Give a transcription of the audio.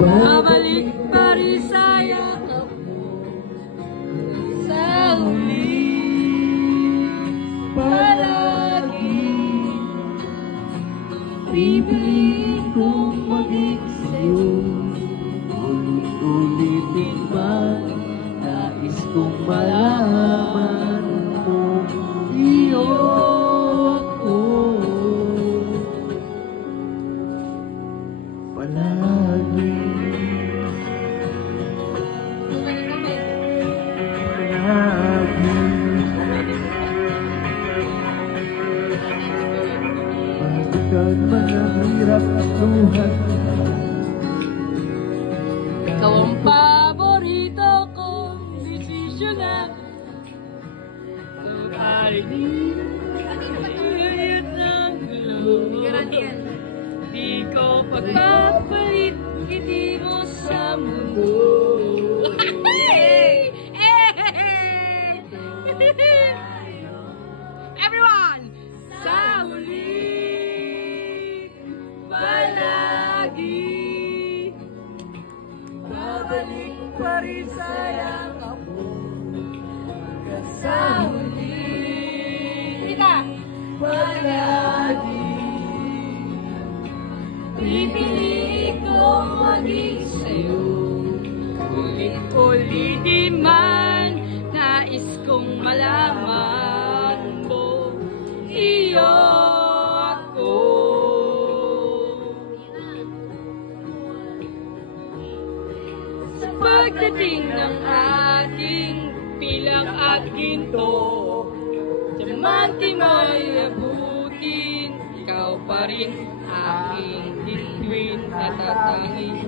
babalik pa rin sa yakap mo sa huli. Palagi pipili kong maging sa'yo, ulit-ulitin man nais kong malaman mo, iyo ako palagi. Pagkat man ang hirap at luhan, Ikaw ang paborito kong desisyonan. Sukarinin ayun ng loob. Di ko pagpapalit, hindi mo sa mundo. Everyone! Sa huli, palagi babalik pa rin sa yakap mo hanggang sa huli. Palagi pipili kong maging sa'yo, ulit-ulitin man nais kong malaman mo, iyo ako. Sa pagdating ng ating pilang at ginto, diamante mo'y abutin, ikaw pa rin aking bituin, natatangi